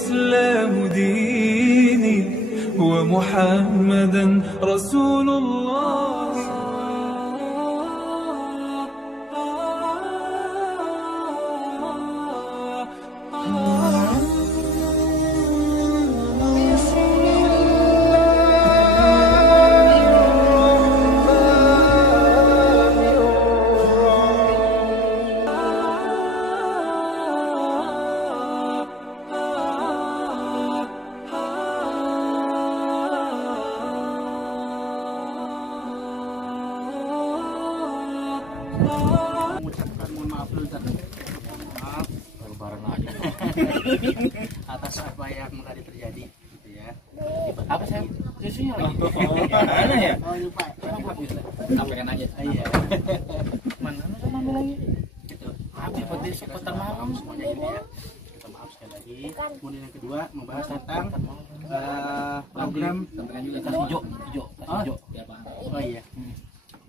والإسلام ديني ومحمدا رسول الله. Atas apa yang tadi terjadi gitu ya. Apa saya susunya lagi? Mana ya? Oh lupa. Sampaikan aja. Iya. Mana ngambil lagi? Gitu. Habis petir seputar malam semuanya ini ya. Kita maaf sekali lagi. Kemudian yang kedua membahas tentang program sampaikan juga tas hijau, hijau. Biar paham. Oh iya.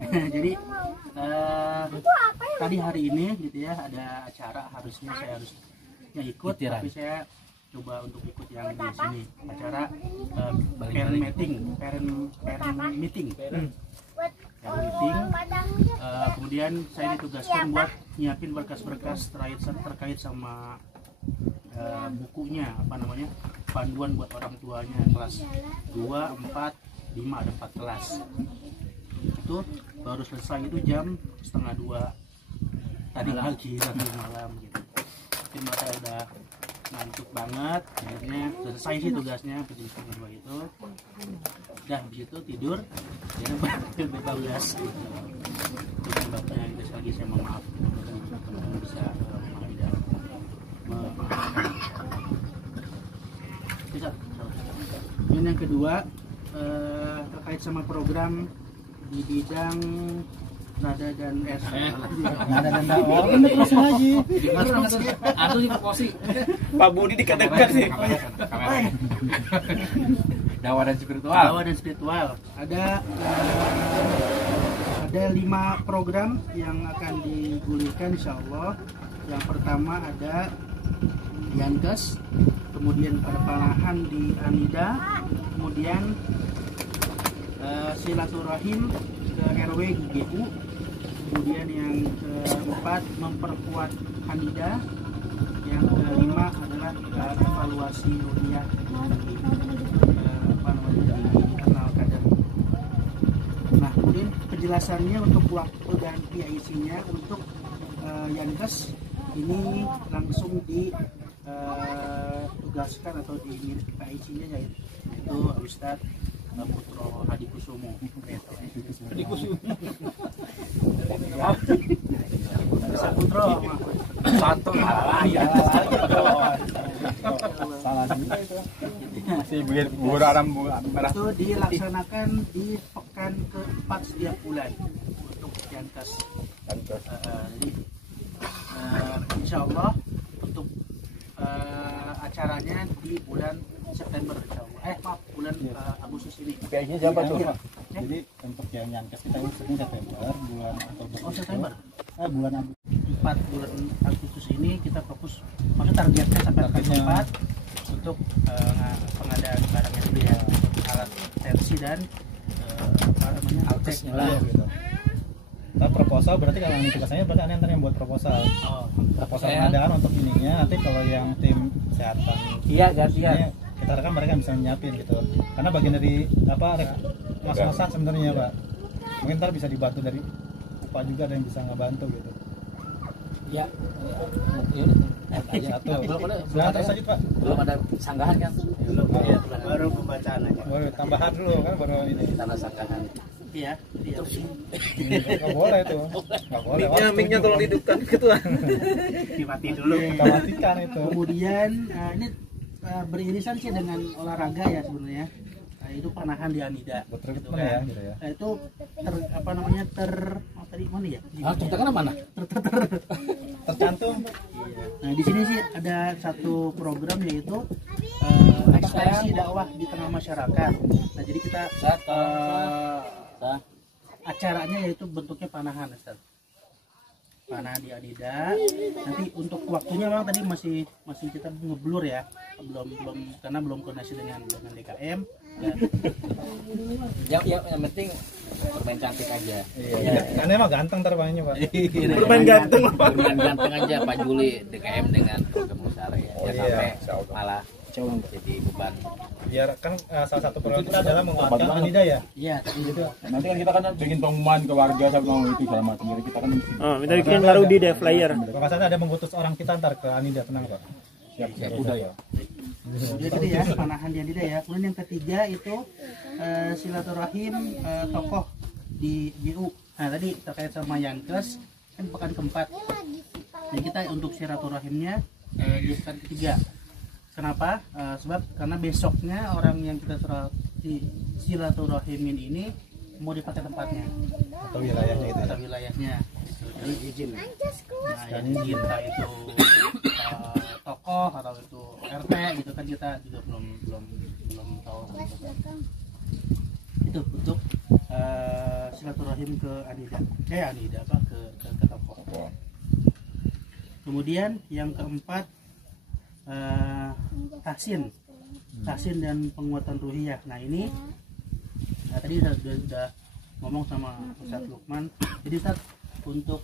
Jadi tadi hari ini gitu ya ada acara, harusnya saya harusnya ikut, tapi saya coba untuk ikut yang di sini acara parent meeting. Kemudian saya ditugaskan buat nyiapin berkas-berkas terkait sama bukunya, apa namanya, panduan buat orang tuanya kelas 2, 4, 5, ada 4 kelas. Itu baru selesai itu jam 1:30 tadi pagi sampai malam gitu. Mungkin mereka udah ngantuk banget, akhirnya selesai sih tugasnya penjenis kedua itu. Udah habis itu tidur, jadi baru bablas gitu. Itu sebabnya itu sekali lagi saya mohon maaf teman-teman bisa memahami dan bisa. Ini yang kedua terkait sama program di bidang nada dan Nada dan dakwah. Ini terus lagi. Aduh ini posisi. Pak Budi dekat-dekat sih. Dakwah dan spiritual. Dakwah dan spiritual. Ada 5 program yang akan digulirkan insyaallah. Yang pertama ada Yankes, kemudian perpanahan di Anida, kemudian silaturahim ke RW GU, kemudian yang keempat memperkuat Hanida, yang kelima adalah evaluasi rupiah di internal kader. Nah kemudian penjelasannya untuk waktu dan PIC-nya untuk Yankes ini langsung ditugaskan atau di PIC-nya yaitu Ustadz Putro Hadikusumo. Putro satu itu dilaksanakan di pekan ke-4 setiap bulan untuk Yankes. Jadi insya Allah untuk acaranya di bulan September insya Allah. Bulan Agustus ini. PIC siapa tuh? Jadi untuk yang Yankes kita ini September, bulan Oktober. Oh September. Bulan Agustus. 4 bulan Agustus ini kita fokus, maksudnya targetnya sampai tanggal 4 untuk pengadaan barangnya dulu ya, alat tensi dan apa namanya Alkesnya lah gitu. Nah, proposal berarti kalau yang tugasnya berarti aneh yang buat proposal. Proposal pengadaan untuk ininya, nanti kalau yang tim kesehatan iya gantian. Kita rekam mereka bisa nyiapin gitu. Karena bagian dari apa mas-masan sebenarnya Pak. Mungkin ntar bisa dibantu dari UPA juga, ada yang bisa ngebantu gitu. Ya. Belum ada saja Pak. Belum ada sanggahan kan? baru pembacaan aja. Baru tambahan dulu kan, baru ini. Tanda sanggahan. Iya. Nggak boleh itu. Nggak boleh. Mic-nya tolong dihidupkan ketua. Dimati dulu. Kita matikan itu. Kemudian ini beririsan sih dengan olahraga ya sebenarnya. Itu panahan di Anida. Betul Gitu ya, kan. gitu ya. Itu apa namanya tadi mana ya? Contohnya mana? Tercantum. Iya. Nah di sini sih ada satu program yaitu ekspresi dakwah di tengah masyarakat. Nah jadi kita acaranya yaitu bentuknya panahan, Ustaz. panah di Anida. Nanti untuk waktunya memang tadi masih kita ngeblur ya, karena belum koordinasi dengan DKM. Yang penting bermain cantik aja. Iya. Karena emang ganteng terbangnya Pak. Bermain ganteng. Bermain ganteng aja Pak Juli DKM dengan program Nusara ya. Jangan sampai malah jadi beban. Biar kan salah satu program kita adalah menguatkan Anida ya. Iya, Gitu. Nanti kan kita kan bikin pengumuman ke warga sama itu segala macam. Jadi kita kan Minta bikin baru di deh flyer. Pak Hasan ada mengutus orang kita ntar ke Anida, tenang Pak. siap udah ya. Jadi ya panahan di Anida ya. Kemudian yang ketiga itu silaturahim tokoh di GU. Nah tadi terkait sama Yankes kan pekan keempat. Jadi kita untuk silaturahimnya di pekan ketiga. Kenapa? Sebab karena besoknya orang yang kita silaturahimin ini mau dipakai tempatnya Atau wilayahnya gitu. atau wilayahnya. Jadi izin. Nah yang izin entah itu tokoh atau itu RT gitu kan kita juga belum tahu. Itu untuk silaturahim ke Anida. Anida apa ke tokoh. Kemudian yang keempat tahsin dan penguatan ruhiyah. Nah ini tadi udah ngomong sama Ustadz Lukman. Jadi Ustadz untuk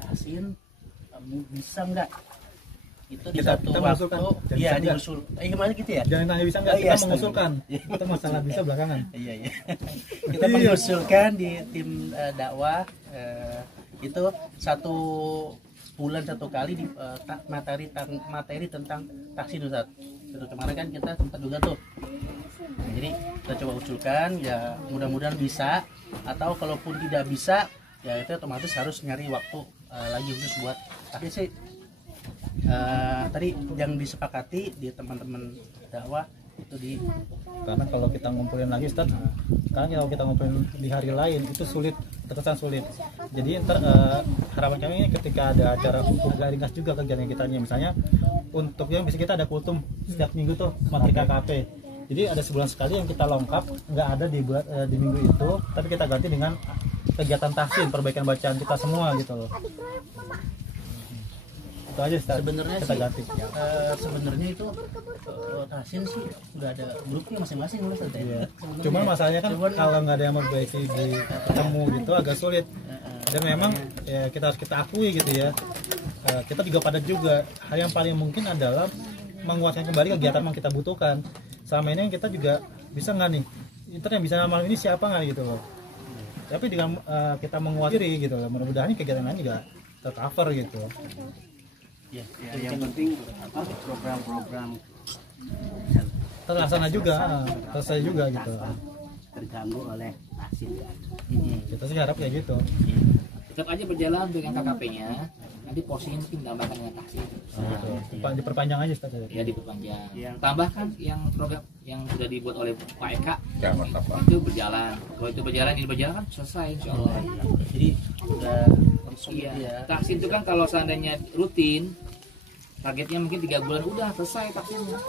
tahsin bisa nggak itu di Kita satu mengusulkan. waktu Jadi ya bisa diusul gimana gitu ya. Jangan tanya bisa nggak, Oh, kita iya, mengusulkan. Itu masalah bisa belakangan. Iya. Kita mengusulkan di tim dakwah itu satu bulan satu kali di materi tentang tahsin Ustaz. Itu kemarin kan kita sempat juga tuh. Nah, jadi kita coba usulkan ya mudah-mudahan bisa, atau kalaupun tidak bisa ya itu otomatis harus nyari waktu lagi khusus buat tahsin sih. Tadi yang disepakati di teman-teman dakwah itu di Karena kalau kita ngumpulin lagi Ustaz, karena kalau kita ngumpulin di hari lain itu terkesan sulit. Jadi ntar harapan kami ini ketika ada acara agak ringkas juga kegiatan kita, misalnya untuk yang bisa kita ada kultum setiap minggu tuh materi KKP. Jadi ada sebulan sekali yang kita lengkap, nggak ada di minggu itu, tapi kita ganti dengan kegiatan tahsin, perbaikan bacaan kita semua gitu loh. Itu aja Ustaz, sebenarnya kita sih ganti. sebenarnya itu tahsin sih udah ada grupnya masing-masing loh Ustaz, ya. Iya. Sebenarnya. Cuman masalahnya kan Cuman, kalau nggak ada yang memperbaiki di ketemu gitu agak sulit. Dan memang ya kita harus kita akui gitu ya. Kita juga padat juga. Hal yang paling mungkin adalah menguatkan kembali kegiatan yang kita butuhkan. Selama ini kita juga bisa nggak nih? Yang bisa malam ini siapa nggak gitu loh. Tapi dengan kita menguat diri gitu loh. Mudah-mudahan kegiatan lain juga tercover gitu. ya, Yang penting program-program Terlaksana juga, selesai juga gitu. terganggu oleh tahsin. Kita sih harap kayak gitu. Tetap aja berjalan dengan KKP-nya. Nanti posisinya mungkin tambahkan dengan tahsin. Diperpanjang aja Ustaz. Ya diperpanjang. Tambahkan yang program yang sudah dibuat oleh Pak Eka Ya, mantap Pak. itu berjalan. Kalau itu berjalan, ini berjalan kan selesai insya Allah. jadi udah langsung Iya. ya. Tahsin itu kan kalau seandainya rutin, targetnya mungkin 3 bulan udah selesai tahsinnya.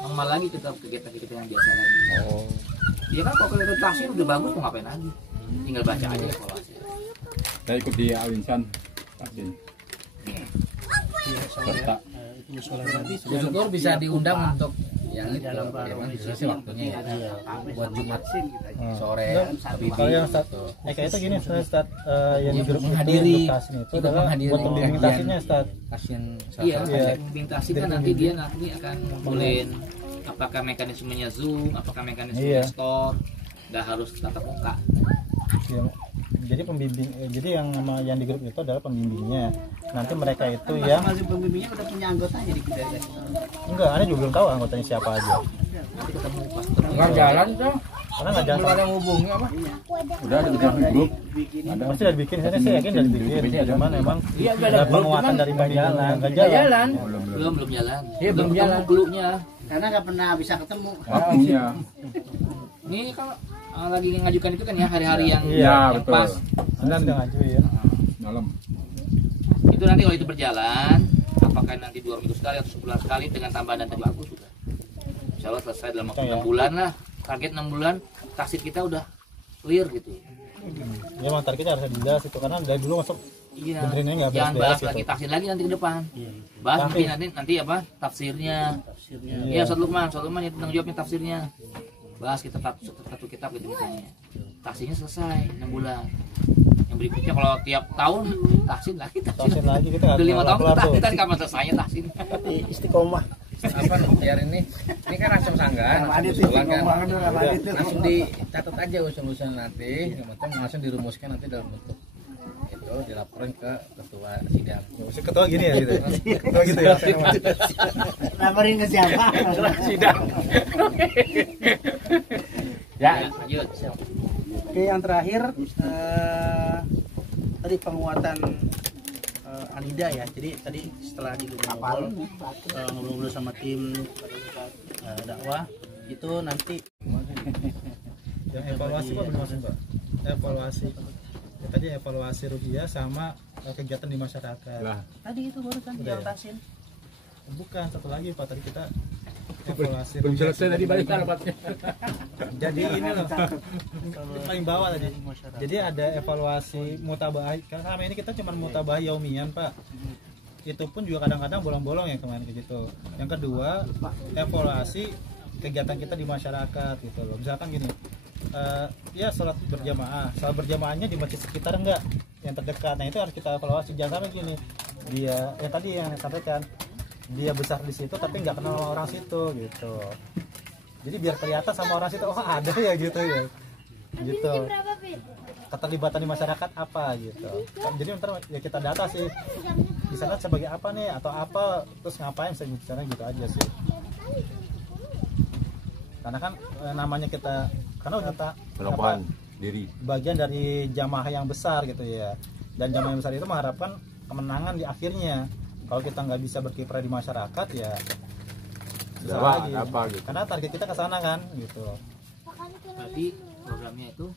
Normal lagi tetap kegiatan yang biasa lagi. Oh. Iya kan kalau kegiatan tahsin udah bagus mau ngapain lagi? Tinggal baca aja evaluasi. Saya ikut di Alinsan pasti. Serta. Itu musola nanti Syukur bisa diundang untuk yang itu dalam ya, baru selesai waktunya ya. Buat Jumat sore Enggak, kalau yang Ustaz, kayak itu gini Ustaz, yang di grup menghadiri, tahsin itu ikut adalah menghadiri buat pembimbing kajian. tahsinnya Ustaz. pasien Iya. pembimbing tahsin kan nanti dia akan ngumpulin apakah mekanismenya Zoom, apakah mekanismenya Iya. store, nggak harus tatap muka. Jadi pembimbing, jadi yang di grup itu adalah pembimbingnya. Nanti mereka itu yang Pembimbingnya udah punya anggota jadi kita enggak, Anda juga belum tahu anggotanya siapa aja. nanti ketemu pas Nggak jalan tuh. Karena nggak jalan. Ada hubungi apa? Udah ada di grup. Ada. Pasti udah dibikin, saya yakin udah dibikin. Cuman memang Iya, udah ada ada grup, penguatan cuman dari pembimbingnya nggak Nggak jalan. jalan. belum jalan. Iya, belum ketemu jalan. Klunya. Karena nggak pernah bisa ketemu. Waktunya. Ini kalau lagi ngajukan itu kan ya hari-hari yang Iya, yang betul. pas. Anda udah ngajuin ya. Malam. Itu nanti kalau itu berjalan, apakah nanti 2 minggu sekali atau sebulan sekali dengan tambahan data bagus sudah. Insya Allah selesai dalam waktu 6 bulan lah. Target 6 bulan, tahsin kita udah clear gitu. Ya emang targetnya harus jelas itu karena dari dulu masuk Iya. benerinnya nggak Jangan beres-beres bahas gitu. lagi tafsir lagi nanti ke depan. Bahas nanti apa? Tafsirnya. Iya, Ustaz Lukman itu tanggung jawabnya tafsirnya. Bahas kita satu kitab gitu misalnya. Tafsirnya selesai 6 bulan. Yang berikutnya kalau tiap tahun tafsir lagi. Tafsir lagi kita Udah 5 tahun kelar tuh. kita kapan selesainya tafsir. Istiqomah. Apa biar ini kan langsung sanggan usulan kan langsung dicatat aja usul-usul nanti langsung dirumuskan nanti dalam bentuk itu dilaporin ke ketua sidang. Si ketua gini ya gitu. Ketua gitu ya. Laporin ke siapa? Sidang. Ya, lanjut. Oke, yang terakhir tadi penguatan Anida ya. Jadi tadi setelah di ngobrol-ngobrol sama tim dakwah itu nanti Yang evaluasi Pak belum masuk Pak. Evaluasi. Ya, tadi evaluasi rupiah sama kegiatan di masyarakat. Lah, tadi itu barusan Udah ya? diatasin. Bukan satu lagi Pak, tadi kita evaluasi. belum rupiah. selesai tadi balik rapatnya. Jadi ini loh. Ini paling bawah tadi. Jadi ada evaluasi mutabah. Karena selama ini kita cuma mutabah yaumian Pak. Itu pun juga kadang-kadang bolong-bolong ya kemarin kayak gitu. Yang kedua, evaluasi kegiatan kita di masyarakat gitu loh. Misalkan gini, ya sholat berjamaahnya di masjid sekitar enggak yang terdekat. Nah itu harus kita evaluasi. Jangan sampai gini, dia tadi yang sampaikan dia besar di situ tapi nggak kenal sama orang situ gitu. Jadi biar kelihatan sama orang situ, oh ada ya gitu ya. Gitu. Keterlibatan di masyarakat apa gitu. Jadi ntar ya kita data sih di sana sebagai apa nih atau apa terus ngapain saya bicara gitu aja sih. Karena kan namanya kita Penambahan diri. bagian dari jamaah yang besar gitu ya. Dan jamaah yang besar itu mengharapkan kemenangan di akhirnya. Kalau kita nggak bisa berkiprah di masyarakat ya susah Apa, lagi. apa gitu. Karena target kita ke sana kan gitu. Berarti programnya itu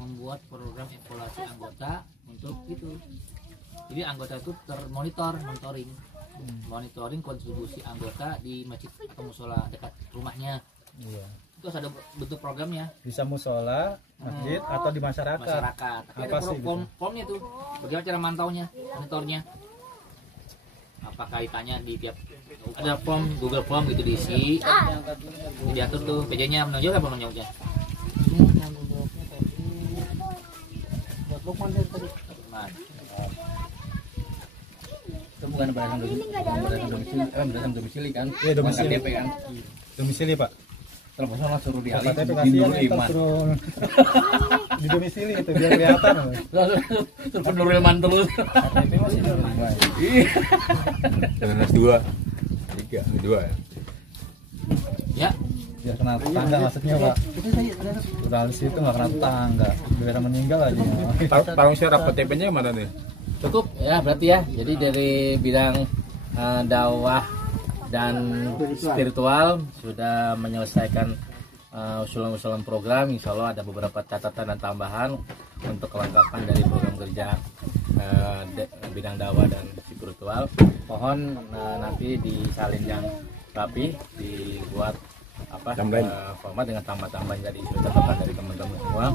membuat program evaluasi anggota untuk itu. Jadi anggota itu monitoring kontribusi anggota di masjid atau musola dekat rumahnya. Iya. Itu harus ada bentuk programnya. Bisa musola, masjid atau di masyarakat. Tapi Apa ada sih gitu? formnya tuh. Bagaimana cara mantaunya, monitornya? Apa kaitannya di tiap ada form Google Form gitu diisi, diatur tuh PJ-nya menunjuk apa menunjuknya? buat Lukman dari tadi. Itu bukan berdasarkan domisili kan? Iya, domisili. KTP kan? Domisili Pak. Telepon suruh dialih KTP bikin kasihan dulu ya, iman. suruh di domisili itu biar kelihatan. Telepon dulu iman terus. KTP masih Dengan S2. 3, 2 ya. Ya, biar kena tetangga maksudnya Pak. Udah di situ nggak kena tetangga, biar meninggal aja. Tarung share KTP-nya mana nih? cukup ya berarti ya. Jadi dari bidang dakwah dan spiritual sudah menyelesaikan usulan-usulan program. Insya Allah ada beberapa catatan dan tambahan untuk kelengkapan dari program kerja bidang dakwah dan spiritual. Mohon nanti disalin yang rapi, dibuat format dengan tambah-tambahan dari catatan dari teman-teman semua,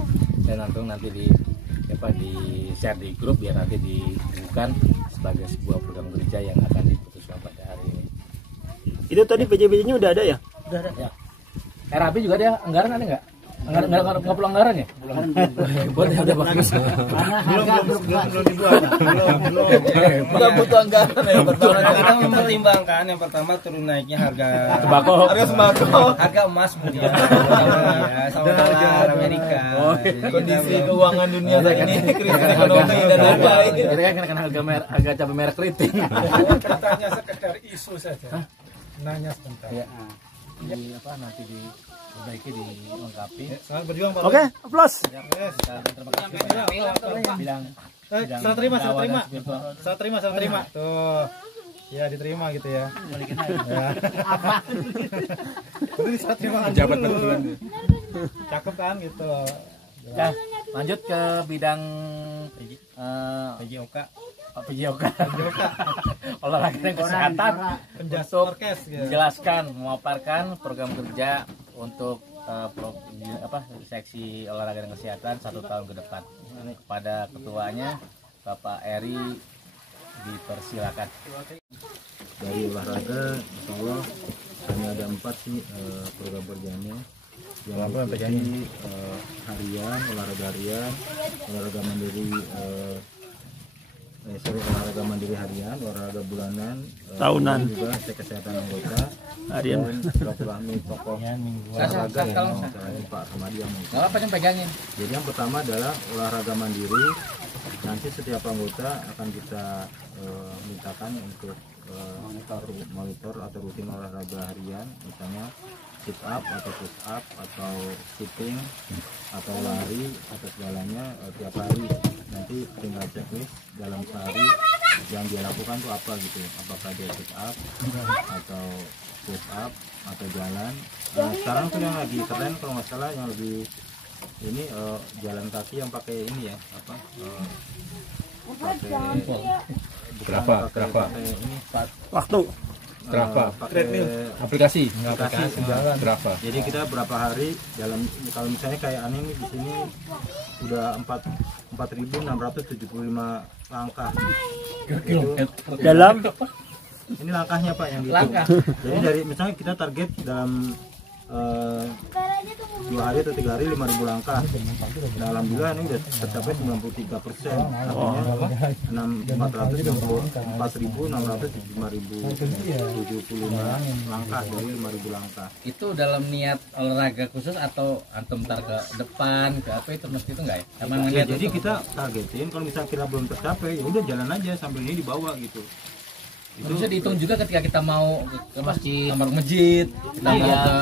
dan nanti di share di grup biar nanti dibuka sebagai sebuah program kerja yang akan diputuskan pada hari ini. Itu tadi PJBJ-nya udah ada ya? Udah ada ya. RAP juga ada, anggaran ada nggak? Nggak perlu anggaran ya? Buat udah bagus. Belum dibuat. Nggak butuh anggaran ya. Kita mempertimbangkan yang pertama turun naiknya harga Sembako. harga emas kemudian ya sama dolar Amerika. Kondisi keuangan dunia saat ini krisis ekonomi dan lain-lain. Kita kan harga cabai merah keriting. Tanya sekedar isu saja. Nanya sebentar. Ya. Nanti diperbaiki, dilengkapi. Selamat berjuang Pak. Oke, plus. Terima kasih bilang Serah terima. Tuh. Ya diterima gitu ya. Ya. Itu serah terima Jabat betulan. Cakep kan gitu. Ya, lanjut ke bidang PJOK. olahraga dan kesehatan untuk Orkes gitu. menjelaskan, memaparkan program kerja untuk seksi olahraga dan kesehatan 1 tahun ke depan. Kepada ketuanya Bapak Eri dipersilakan. Dari olahraga insya Allah hanya ada 4 sih program kerjanya yang meliputi harian, olahraga harian, olahraga mandiri olahraga mandiri harian, olahraga bulanan, Tahunan. juga cek kesehatan anggota Harian. dan silaturahmi tokoh olahraga yang misalnya Pak Ramadi yang mungkin. Apa yang pegangin? Jadi yang pertama adalah olahraga mandiri. Nanti setiap anggota akan kita mintakan untuk monitor atau rutin olahraga harian, misalnya sit up atau push up atau sitting atau lari atau segalanya tiap hari. Nanti tinggal checklist dalam sehari yang dia lakukan tuh apa gitu, apakah dia sit up atau push up atau jalan. Sekarang tuh yang lagi keren kalau nggak salah yang lebih ini jalan kaki yang pakai ini ya apa Berapa? ini Waktu. pakai Aplikasi. Berapa? jadi kita berapa hari dalam kalau misalnya kayak aneh nih di sini udah 4.675 langkah itu, Dalam ini langkahnya Pak yang dihitung. Jadi dari misalnya kita target dalam 2 hari atau 3 hari 5.000 langkah. Nah, alhamdulillah ini udah tercapai 93%. Artinya 474.675 langkah dari 5.000 langkah. Itu dalam niat olahraga khusus atau antum ntar ke depan ke apa itu mesti itu enggak ya? Emang Ya, niat jadi untuk- kita targetin kalau misalnya kita belum tercapai ya udah jalan aja sambil ini dibawa gitu. Itu bisa dihitung juga ketika kita mau ke masjid, kamar masjid, kita mau ke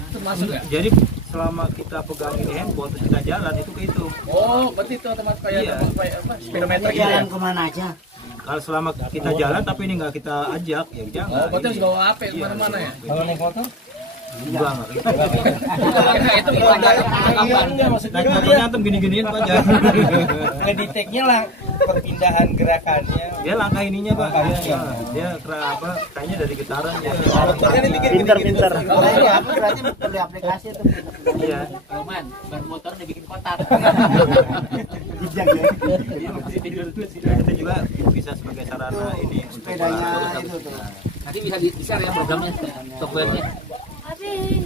itu masuk nggak? Jadi selama kita pegang ini handphone terus kita jalan itu kehitung. Oh, berarti itu otomatis kayak Iya. apa speedometer gitu ya? Jalan kemana aja? Kalau selama kita jalan tapi ini nggak kita ajak ya jangan. Oh, berarti harus Ini. bawa HP Iya, kemana-mana ya? Kalau naik motor? Enggak, enggak gitu. Enggak, itu Enggak, maksudnya Naik motornya antum gini-giniin Pak aja. ngediteknya lah perpindahan gerakannya. Dia langkah ininya Pak. Dia apa? Kayaknya dari getaran ya. Motornya dibikin pintar-pintar. Oh, iya, berarti perlu aplikasi itu. Iya. Roman, ban motor dibikin kotak. Bijak ya. Nah, itu juga bisa sebagai sarana ini untuk Sepedanya itu tuh. Nanti bisa di-share ya programnya, softwarenya.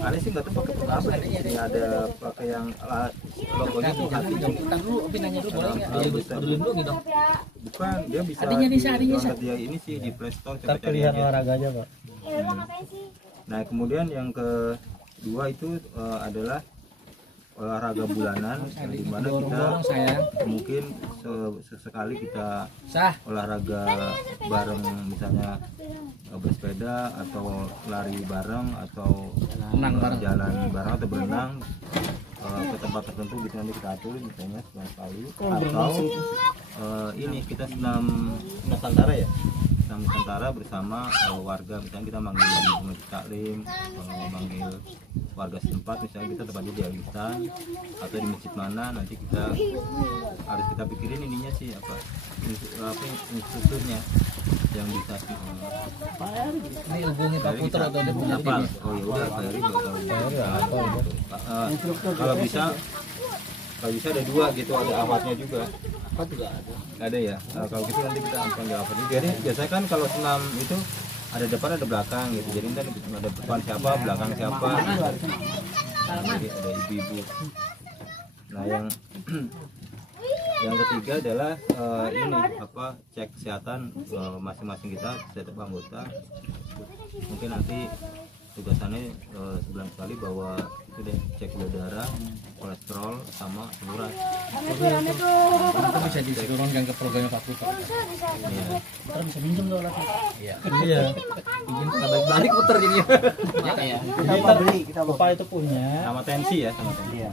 Aneh sih nggak tahu pakai apa ya. Ini ada pakai yang logonya tuh hati. Bentar dulu, Opi nanya dulu boleh nggak? Dulu gitu dong. Bukan, dia bisa Adanya bisa, adanya bisa. dia ini sih di Play Store. Ntar coba cari pilihan aja. olahraga aja Pak. Nah, kemudian yang kedua itu adalah olahraga bulanan yang dimana kita Dorong-dorong sayang. mungkin sesekali kita Sah. olahraga bareng, misalnya bersepeda atau lari bareng atau Renang bareng. jalan bareng atau berenang ke tempat tertentu gitu, nanti kita atur misalnya sekali atau ini kita senam Nusantara ya, senam Nusantara bersama warga, misalnya kita manggil Masjid Taklim, manggil warga setempat, misalnya kita tempatnya di Alisan atau di masjid mana, nanti kita harus kita pikirin ininya sih apa instrukturnya yang bisa Ini hubungi Pak Putra atau dia punya apa? tim. Oh ya udah, Pak Heri kalau bisa ada 2 gitu, ada Ahmadnya juga. Apa juga ada. Ada ya. Kalau gitu nanti kita panggil Ahmad. Jadi biasanya kan kalau senam itu ada depan ada belakang gitu. Jadi nanti ada depan siapa, belakang siapa. Jadi ada ibu-ibu. Nah, yang ketiga adalah ini apa, cek kesehatan masing-masing kita setiap anggota. Mungkin nanti tugasannya sebulan sekali bawa itu deh, cek gula darah, kolesterol sama asam urat. Itu bisa diturunkan ke programnya Pak Putra. Iya. Ntar bisa minjem tuh alatnya. Iya. Iya. Pinjem balik puter jadinya. Ya. Kita mau beli, kita mau. Bapak itu punya. Sama tensi ya, sama tensi. Iya.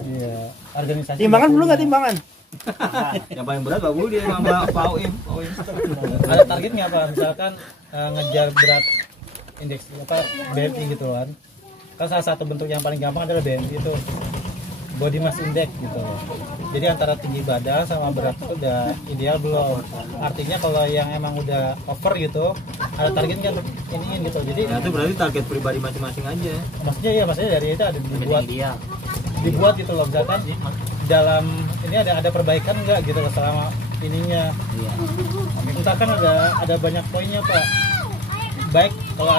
Organisasi. Timbangan perlu nggak timbangan? Yang paling berat Pak Budi sama Pak Oim. Ada targetnya apa? Misalkan ngejar berat indeks apa BMI gitu kan. Kan salah satu bentuk yang paling gampang adalah BMI itu, body mass index gitu. Jadi antara tinggi badan sama berat itu udah ideal belum? Artinya kalau yang emang udah over gitu, ada targetnya untuk iniin gitu. Jadi Nah, itu berarti target pribadi masing-masing aja. maksudnya dari itu ada dibuat Ideal. dibuat gitu loh, misalkan dalam ini ada perbaikan nggak gitu loh selama ininya. Misalkan ada banyak poinnya Pak. Baik kalau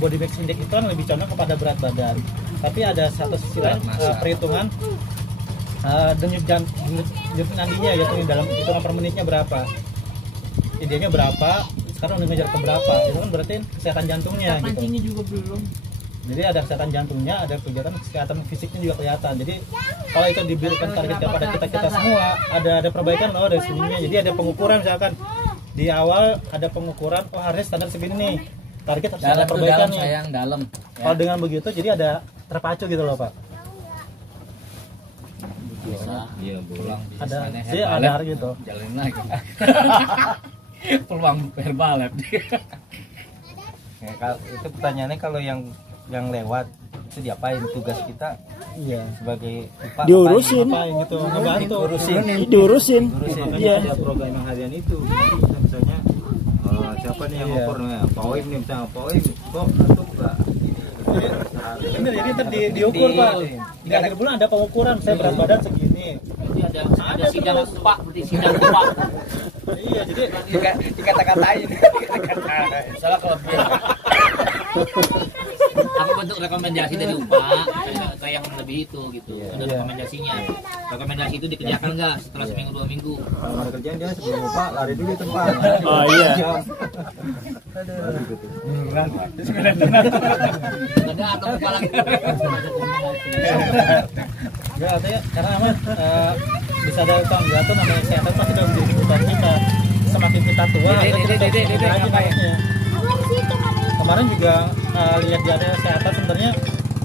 body mass index itu kan lebih condong kepada berat badan. Tapi ada satu sisi lain perhitungan denyut nandinya, yaitu dalam hitungan per menitnya berapa, ideanya berapa, sekarang udah ngejar ke berapa, itu kan berarti kesehatan jantungnya gitu. Juga belum. Jadi ada kesehatan jantungnya, ada kegiatan kesehatan fisiknya juga kelihatan. Jadi kalau itu diberikan target kepada kita semua, ada perbaikan loh dari sininya. Jadi ada pengukuran, misalkan di awal ada pengukuran, oh harusnya standar segini nih, target harus ada perbaikan nih. Dalam. Kalau dengan begitu jadi ada terpacu gitu loh Pak. Bisa. Iya, pulang. Ada gitu. Jalanin lagi. Peluang verbal ya. Itu pertanyaannya, kalau yang lewat itu diapain tugas kita? Iya, sebagai diurusin, gitu, ngebantu, diurusin. Makanya ada program yang harian itu. Misalnya siapa nih yang ngoper nih? Pak Oim nih, misalnya Pak Oim kok ngantuk nggak? Bener, jadi ntar diukur Pak. Di akhir bulan ada pengukuran, saya berat badan segini. Jadi ada sidang Pak, berarti sidang Pak. Iya, jadi dikata-katain. Salah kalau apa bentuk rekomendasi dari UPA kayak yang lebih itu gitu. Ada rekomendasinya. Rekomendasi itu dikerjakan nggak setelah seminggu 2 minggu? Kalau ada kerjaan dia sebelum lupa lari dulu tempat. Oh iya. Ada atau kepala. Ya, artinya karena aman bisa ada utang tuh namanya kesehatan pasti udah menjadi kebutuhan kita. Semakin kita tua, kita harusnya. Kemarin juga lihat di ada kesehatan sebenarnya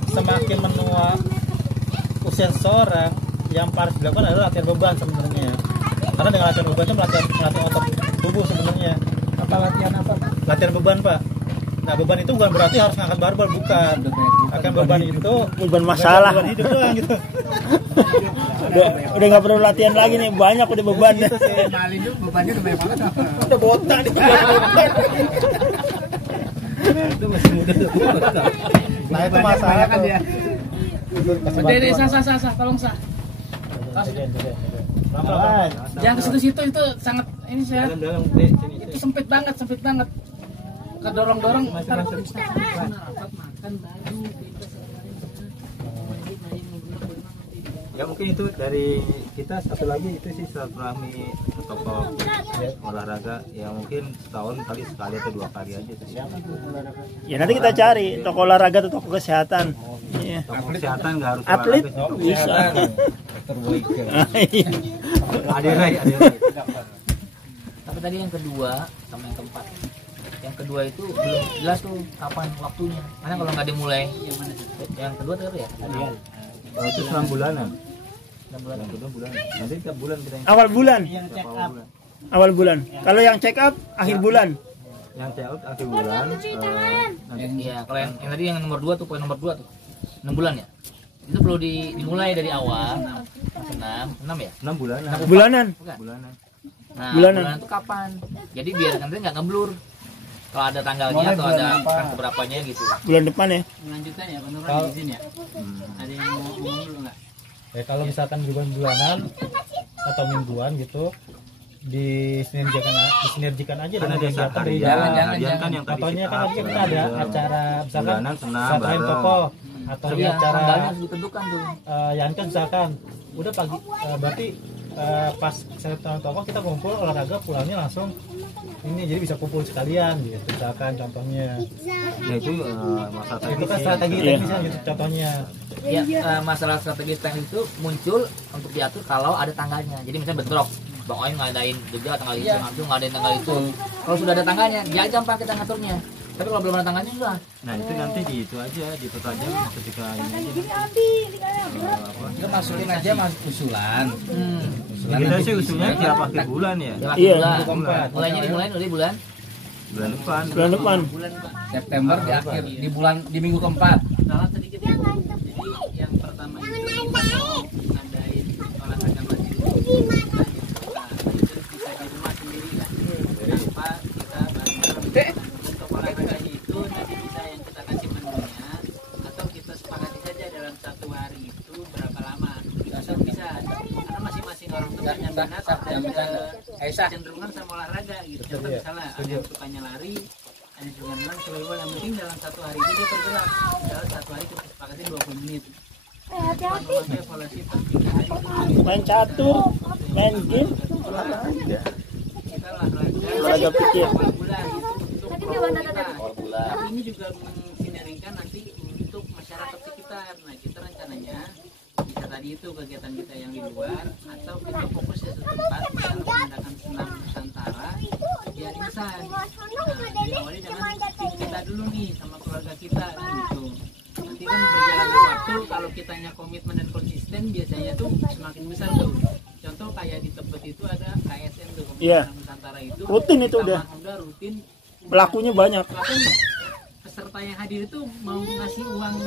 semakin menua usia seseorang yang harus dilakukan adalah latihan beban sebenarnya. Karena dengan latihan beban itu melatih otot tubuh sebenarnya. Apa latihan apa? Latihan beban Pak. Nah beban itu bukan berarti harus ngangkat barbel, bukan. Akan beban itu beban masalah. Beban hidup doang gitu. Udah nggak perlu latihan lagi nih, banyak udah beban. Gitu sih. Malin tuh bebannya udah banyak banget. Udah botak nih. Itu masih muda. Nah itu masalah kan dia. Dede sah, tolong sah. Yang ke situ-situ itu sangat ini saya. Itu sempit banget. Kedorong-dorong makan baju Ya mungkin itu dari kita. Satu lagi itu sih silaturahmi toko olahraga ya, mungkin setahun kali sekali atau 2 kali aja sih. Ya nanti kita cari toko olahraga atau toko kesehatan. Iya. Toko kesehatan nggak harus Atlet olahraga. bisa. Ada Rai. Tapi tadi yang kedua sama yang keempat. Yang kedua itu belum jelas tuh kapan waktunya. Karena kalau nggak dimulai, yang kedua tuh ya? Itu 6 bulanan. 6 bulan. Yang kedua bulan. Nanti tiap bulan kita Awal bulan. Yang check up. Awal bulan. Kalau yang check up akhir bulan. Yang check out akhir bulan. Iya, kalau yang tadi yang nomor 2 tuh, poin nomor 2 tuh. 6 bulan ya? Itu perlu dimulai dari awal. 6 ya? 6 bulanan. Bulanan. Bukan? Bulanan. Nah, Bulanan. bulanan itu kapan? Jadi biar nanti nggak ngeblur. Kalau ada tanggalnya atau ada kan keberapanya gitu. Bulan depan ya. Melanjutkan ya, penurunan izin ya. Ada yang mau ngomong dulu nggak? Ya kalau misalkan bulan-bulanan atau mingguan gitu disinergikan aja Kan dengan ada kegiatan dari Jangan. kan yang tadi contohnya kan tadi kita ada acara misalkan bulanan senam satuin bareng. toko atau Iya, acara tanggalnya harus ditentukan tuh. Yankan misalkan udah pagi berarti pas satuin toko kita kumpul olahraga pulangnya langsung ini, jadi bisa kumpul sekalian gitu misalkan contohnya. Ya itu masalah Itu kan strategi Iya. teknisnya gitu contohnya. Ya, masalah strategi teknis itu muncul untuk diatur kalau ada tanggalnya. Jadi misalnya bentrok, Bang Oim ngadain juga tanggal itu, Antum ngadain tanggal itu. Kalau sudah ada tanggalnya, ya gampang kita ngaturnya. Tapi kalau belum ada tanggalnya susah. Nah itu nanti di itu aja dipertajam ketika ini aja. Kita masukin aja usulan. Kita sih usulnya tiap akhir bulan ya. Ya, Iya. bulan. Mulainya dimulai dari bulan Bulan depan. Bulan depan. September di akhir di minggu keempat. Salah sedikit ya. Jadi yang pertama itu ngadain olahraga mandiri. Itu bisa di rumah sendiri kan. Tanpa kita bareng-bareng. Untuk olahraga itu nanti bisa yang kita kasih menunya atau kita sepakati saja dalam 1 hari itu berapa ada cenderungan sama olahraga gitu. Contoh misalnya ada yang sukanya lari, ada yang suka renang, survival yang penting dalam satu hari itu dia bergerak. Dalam satu hari kita sepakatin 20 menit. Hati-hati. Evaluasi per 3 hari. Main catur, main game, Kita olahraga pikir. awal bulan gitu untuk kita. Tapi ini juga mensinergikan nanti untuk masyarakat sekitar. Nah kita rencananya bisa tadi itu kegiatan kita yang di luar atau kita fokus di satu tempat misalnya mengadakan senam Nusantara di Arisan. Nah diawali dengan tim kita dulu nih sama keluarga kita kan gitu. Nanti kan berjalannya waktu kalau kitanya komitmen dan konsisten biasanya tuh semakin besar tuh. Contoh kayak di Tebet itu ada KSN tuh Iya. Nusantara itu. Rutin itu Taman udah. Udah rutin. Pelakunya banyak. Bahkan peserta yang hadir itu mau ngasih uang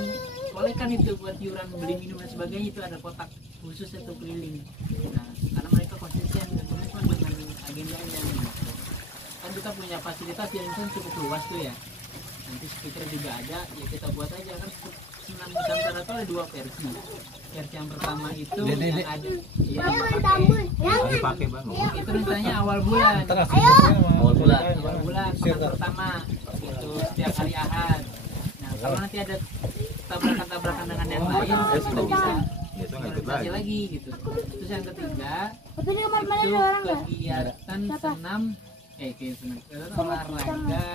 kolekan itu buat iuran beli minum dan sebagainya, itu ada kotak khusus itu keliling. Nah, karena mereka konsisten dan komitmen dengan agendanya gitu. Kan kita punya fasilitas yang kan cukup luas tuh ya. Nanti speaker juga ada, ya kita buat aja kan. Senam Nusantara itu ada 2 versi. Versi yang pertama itu yang ada yang dipakai Bang. itu rencananya awal bulan. Awal bulan. Awal bulan pekan pertama itu setiap hari Ahad. Nah kalau nanti ada tabrakan-tabrakan dengan yang lain kita bisa organisasi lagi gitu. Terus yang ketiga itu kegiatan senam kegiatan olahraga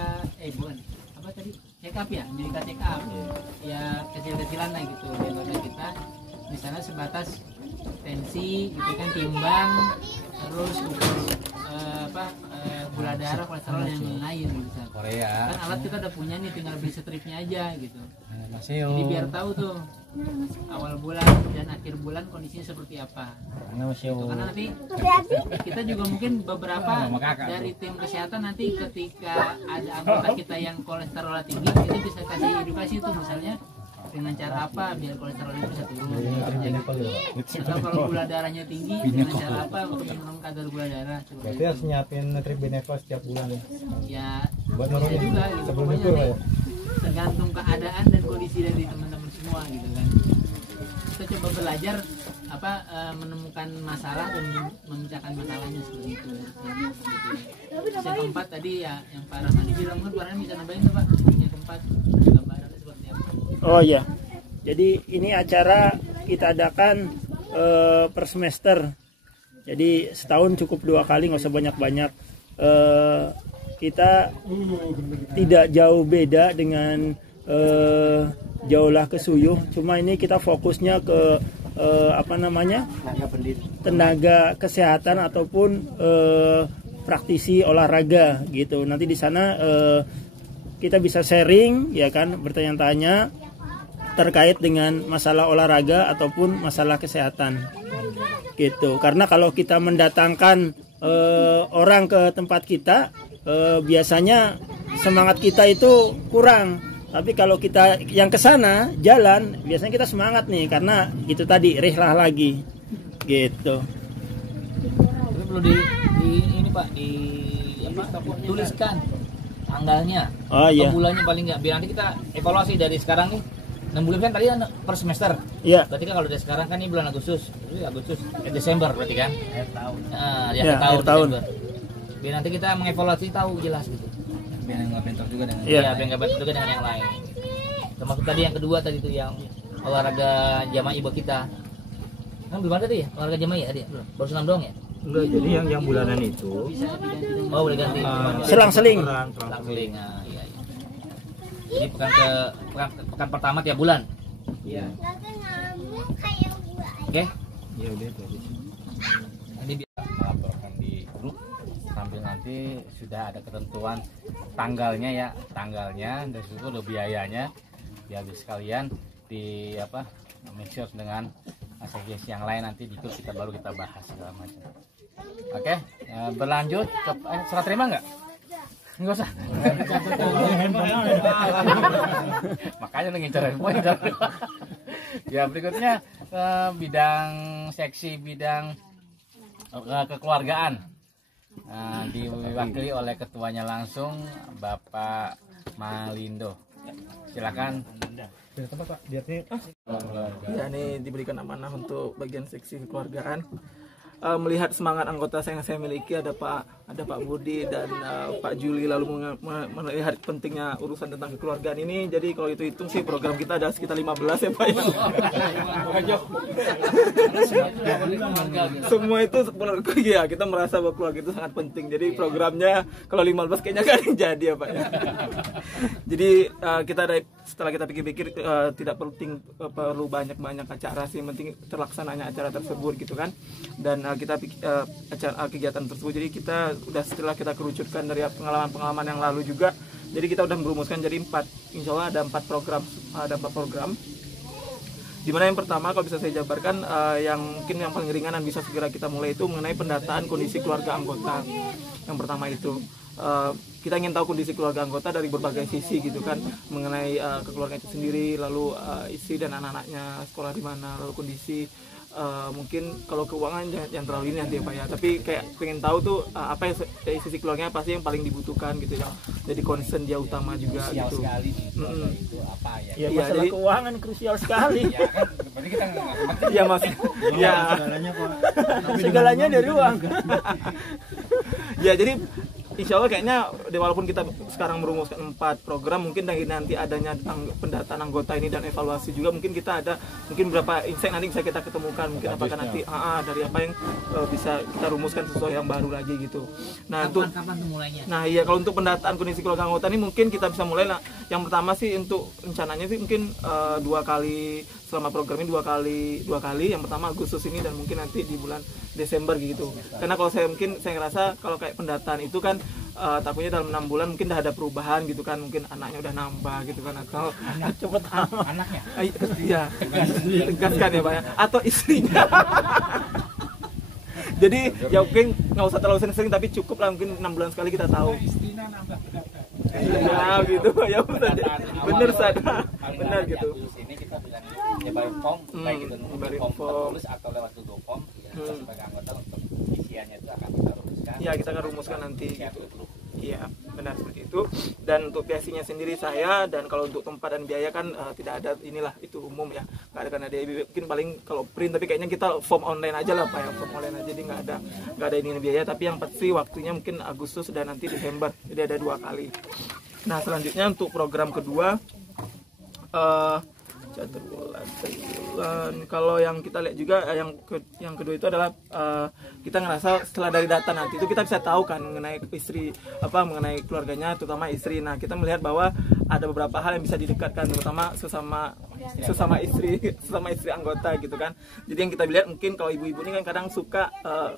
bukan apa tadi check up ya, jadi check up ya kecil-kecilan lah gitu di anggota kita, misalnya sebatas tensi gitu kan, timbang, terus gula darah, kolesterol yang lain gitu. Korea. Kan alat kita udah punya nih, tinggal beli stripnya aja gitu. Jadi biar tahu tuh awal bulan dan akhir bulan kondisinya seperti apa. Karena nanti kita juga mungkin beberapa dari tim kesehatan nanti ketika ada anggota kita yang kolesterol tinggi, itu bisa kasih edukasi tuh, misalnya dengan cara apa biar kolesterol itu bisa turun, atau kalau gula darahnya tinggi dengan cara apa untuk menurunkan kadar gula darah. Berarti harus nyiapin Nutri Benefit setiap bulan ya buat bisa nurunin juga gitu. sebelum Pokoknya itu nanti ya. tergantung keadaan dan kondisi dari teman-teman semua gitu kan. Kita coba belajar menemukan masalah dan memecahkan masalahnya seperti itu. Yang keempat tadi ya yang Pak Rahmadi bilang, kan Pak Rahmadi bisa nambahin tuh Pak, yang keempat gambarannya seperti apa? Oh iya. Jadi ini acara kita adakan per semester. Jadi setahun cukup 2 kali, nggak usah banyak-banyak. Kita tidak jauh beda dengan Jauhlah Kesuyuh. Cuma ini kita fokusnya ke tenaga kesehatan ataupun praktisi olahraga gitu. Nanti di sana kita bisa sharing ya kan, bertanya-tanya terkait dengan masalah olahraga ataupun masalah kesehatan gitu. Karena kalau kita mendatangkan orang ke tempat kita, biasanya semangat kita itu kurang. Tapi kalau kita yang ke sana jalan, biasanya kita semangat nih, karena itu tadi rihlah lagi gitu. Tapi perlu ini Pak, tuliskan tanggalnya, bulannya paling nggak, biar nanti kita evaluasi dari sekarang nih. 6 bulan kan tadi per semester. Iya. Berarti kan kalau dari sekarang kan ini bulan Agustus, Desember berarti kan? Akhir tahun. Desember. Biar nanti kita mengevaluasi tahu jelas gitu. Biar nggak bentrok juga dengan biar nggak bentrok juga dengan yang lain. Termasuk tadi yang kedua tadi itu yang olahraga jamaah ibu kita. Kan belum ada tuh ya olahraga jamaah ya tadi? Baru senam doang ya? Enggak, jadi yang bulanan itu boleh ganti. Selang-seling. Selang-seling. Nah, iya. Jadi pekan pertama tiap bulan. Iya. Oke? Ya udah itu. Nanti bisa melaporkan di grup sambil nanti sudah ada ketentuan tanggalnya dan itu udah biayanya. Biar sekalian di make sure dengan asosiasi yang lain, nanti di grup kita baru kita bahas segala macam. Oke, berlanjut ke serah terima nggak? Nggak usah. Makanya ngincar handphone. Ya berikutnya seksi bidang kekeluargaan, diwakili oleh ketuanya langsung Bapak Malindo. Silakan. Ya, ini diberikan amanah untuk bagian seksi kekeluargaan. melihat semangat anggota yang saya miliki, ada Pak Budi dan Pak Juli, lalu melihat pentingnya urusan tentang kekeluargaan ini. Jadi kalau itu hitung sih program kita ada sekitar 15 ya Pak. Semua itu menurutku ya, kita merasa bahwa keluarga itu sangat penting. Jadi programnya kalau 15 kayaknya gak ada yang jadi ya Pak ya. Jadi kita setelah kita pikir-pikir tidak perlu banyak acara sih, yang penting terlaksananya acara tersebut gitu kan. Dan kita kegiatan tersebut, jadi kita setelah kita kerucutkan dari pengalaman yang lalu juga, jadi kita udah merumuskan jadi insya Allah ada 4 program. Dimana yang pertama, kalau bisa saya jabarkan, yang mungkin yang paling ringan dan bisa segera kita mulai itu mengenai pendataan kondisi keluarga anggota. Yang pertama itu kita ingin tahu kondisi keluarga anggota dari berbagai sisi gitu kan, mengenai keluarga itu sendiri, lalu istri dan anak-anaknya sekolah di mana, lalu kondisi mungkin kalau keuangan jangan terlalu ini nanti ya Pak ya, tapi kayak pengen tahu tuh apa yang dari sisi keluarganya pasti yang paling dibutuhkan gitu ya, jadi concern dia utama juga krusial gitu. Sekali itu apa ya? Ya, masalah jadi, keuangan krusial sekali. Ya kan, berarti kita ya Mas. Ya. Segalanya dari uang. Ya jadi insya Allah kayaknya walaupun kita sekarang merumuskan 4 program, mungkin dari nanti adanya pendataan anggota ini dan evaluasi juga, mungkin kita ada beberapa insight nanti bisa kita ketemukan, mungkin apakah nanti dari apa yang bisa kita rumuskan sesuai yang baru lagi gitu. Nah kapan mulainya? Nah iya, kalau untuk pendataan kondisi keluarga anggota ini mungkin kita bisa mulai. Nah yang pertama sih untuk rencananya sih mungkin 2 kali selama program ini, 2 kali. Yang pertama Agustus ini dan mungkin nanti di bulan Desember gitu. Karena kalau saya ngerasa kalau kayak pendataan itu kan takutnya dalam 6 bulan mungkin udah ada perubahan gitu kan, mungkin anaknya udah nambah gitu kan, atau cepet anaknya iya tegaskan ya Pak ya, atau istrinya. Jadi ya mungkin nggak usah terlalu sering-sering, tapi cukup lah mungkin 6 bulan sekali kita tahu. Ya gitu ya, bener sadar, benar gitu. Sini kita bilang nyebarin form kayak gitu, form tertulis atau lewat Google Form sebagai anggota untuk isiannya itu akan kita rumuskan. Ya kita akan rumuskan nanti gitu. Iya benar seperti itu. Dan untuk biayanya sendiri saya, dan kalau untuk tempat dan biaya kan tidak ada, inilah itu umum ya, nggak ada karena dia mungkin paling kalau print, tapi kayaknya kita form online aja lah Pak ya, form online aja, jadi nggak ada ini biaya. Tapi yang pasti waktunya mungkin Agustus dan nanti Desember, jadi ada 2 kali. Nah selanjutnya untuk program kedua bulan. Kalau yang kita lihat juga yang kedua itu adalah kita ngerasa setelah dari data nanti itu kita bisa tahu kan mengenai mengenai keluarganya, terutama istri. Nah kita melihat bahwa ada beberapa hal yang bisa didekatkan, terutama sesama istri anggota gitu kan. Jadi yang kita lihat mungkin kalau ibu-ibu ini kan kadang suka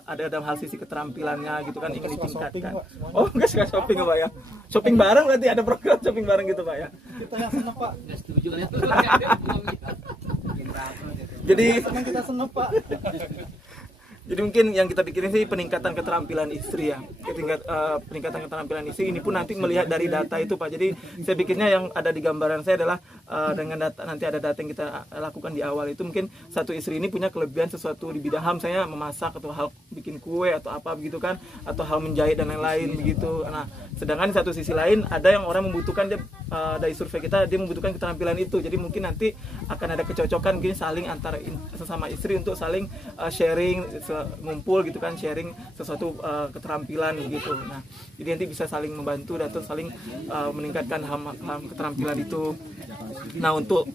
ada dalam hal sisi keterampilannya gitu kan, ingin ditingkatkan. Oh nggak suka shopping Pak ya? Shopping bareng berarti ada program shopping bareng gitu Pak ya? Kita yang seneng Pak. Nggak setuju ya. Jadi kita seneng Pak. Jadi mungkin yang kita pikirin sih peningkatan keterampilan istri ya, peningkatan keterampilan istri ini pun nanti melihat dari data itu Pak. Jadi saya pikirnya yang ada di gambaran saya adalah dengan data, nanti ada data yang kita lakukan di awal itu, mungkin satu istri ini punya kelebihan sesuatu di bidang hal, misalnya memasak atau hal bikin kue atau apa begitu kan, atau hal menjahit dan lain-lain begitu. Nah sedangkan di satu sisi lain ada yang orang membutuhkan, dari survei kita dia membutuhkan keterampilan itu. Jadi mungkin nanti akan ada kecocokan mungkin saling antara sesama istri untuk saling sharing, ngumpul gitu kan, sharing sesuatu keterampilan gitu. Nah jadi nanti bisa saling membantu dan saling meningkatkan keterampilan itu. Nah untuk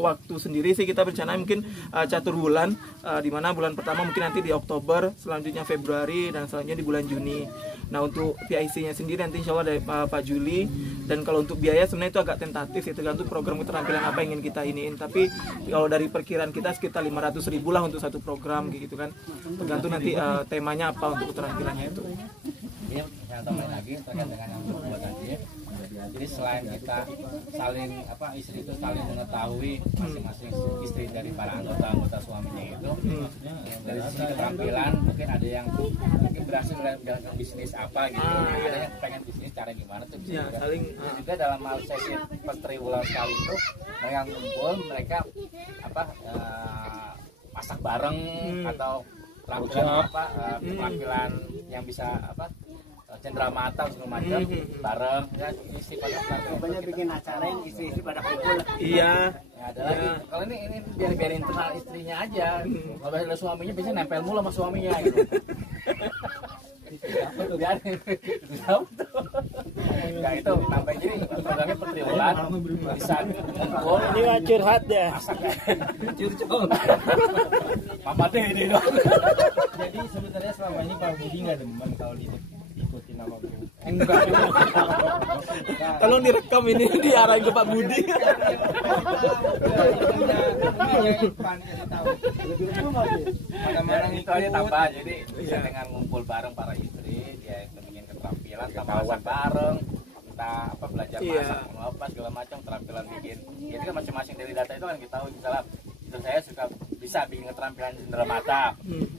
waktu sendiri sih kita berencana mungkin catur bulan, di mana bulan pertama mungkin nanti di Oktober, selanjutnya Februari, dan selanjutnya di bulan Juni. Nah untuk PIC-nya sendiri nanti insya Allah dari Pak Juli. Dan kalau untuk biaya sebenarnya itu agak tentatif ya, tergantung program keterampilan apa yang ingin kita iniin. Tapi kalau dari perkiraan kita sekitar 500.000 lah untuk satu program gitu kan, tergantung nanti temanya apa untuk keterampilannya itu. Ini yang tambahin lagi terkait dengan yang berbuat tadi. Jadi selain kita saling istri itu saling mengetahui masing-masing istri dari para anggota suaminya itu, dari sisi keterampilan mungkin ada yang mungkin berhasil menjalankan bisnis apa gitu, ada yang pengen bisnis cara gimana tuh bisa juga. Dan juga dalam hal sesi pas triwulan sekali itu mereka ngumpul, mereka masak bareng atau melakukan keterampilan yang bisa cenderamata segala macam bareng ya isi pada Banyak bikin acara yang istri-istri pada kumpul. Iya. ya, ada lagi kalau ini biar internal istrinya aja kalau ada suaminya biasanya nempel mulu sama suaminya gitu biarin ya itu sampai jadi programnya pertriwulan bisa kumpul Ini mah curhat ya. curcol mama deh ini dong Jadi sebenarnya selama ini Pak Budi nggak demen kalau diikutin sama Bu. enggak Tolong direkam ini diarahin ke Pak Budi. mana itu aja tambah jadi bisa dengan ngumpul bareng para istri dia itu bikin keterampilan kita masak bareng kita belajar masak apa segala macam keterampilan bikin jadi kan masing-masing dari data itu kan kita tahu misalnya itu saya suka bisa bikin keterampilan cenderamata